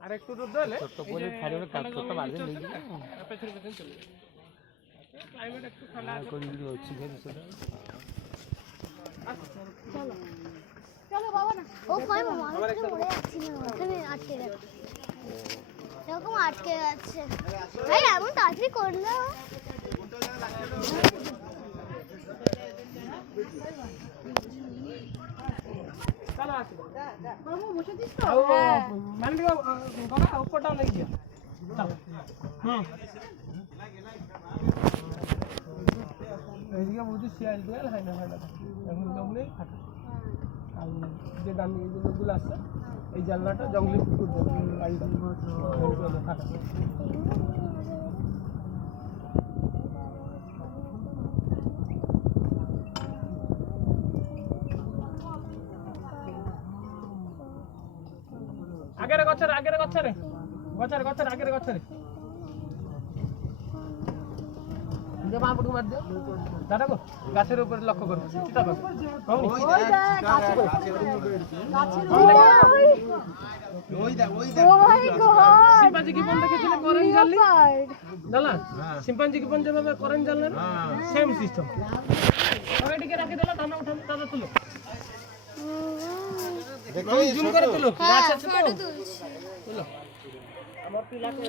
আর একটু দুধ দিলে ক্লাইমেট একটু ঠান্ডা আছে। চলো চলো বাবা না ও কই মামা আমি তো পড়ে যাচ্ছি না ওখানে আটকে গেছে এরকম আটকে যাচ্ছে ভাই এমন তাড়াতাড়ি করলো চলো আসো বাবু বসে দিস তো মানে বাবা উপরটা লাগি যা চলো এইদিকে বুঝি শেয়ার দিয়ে হয় না এখন জঙ্গলেই থাকে আর যে দামি যে লোকগুলো আছে এই জানলাটা জঙ্গলি কুকুর বাড়িটা থাকে আগের গছরে আগের গছরে বাঁপড়ু মার দিও দাদা গো গাছের উপরে লক্ষ্য করো চিন্তা করো শিম্পাঞ্জি কি বন দেখেছিলে করেন জানলি দাদা শিম্পাঞ্জি কি বন যেভাবে করেন জানলেন সেম সিস্টেম এদিকে রাখি দিল দানা উঠান দাদা তুলো জুম করে তুলো গাছ আছে তো তুলো আমার পিলাকে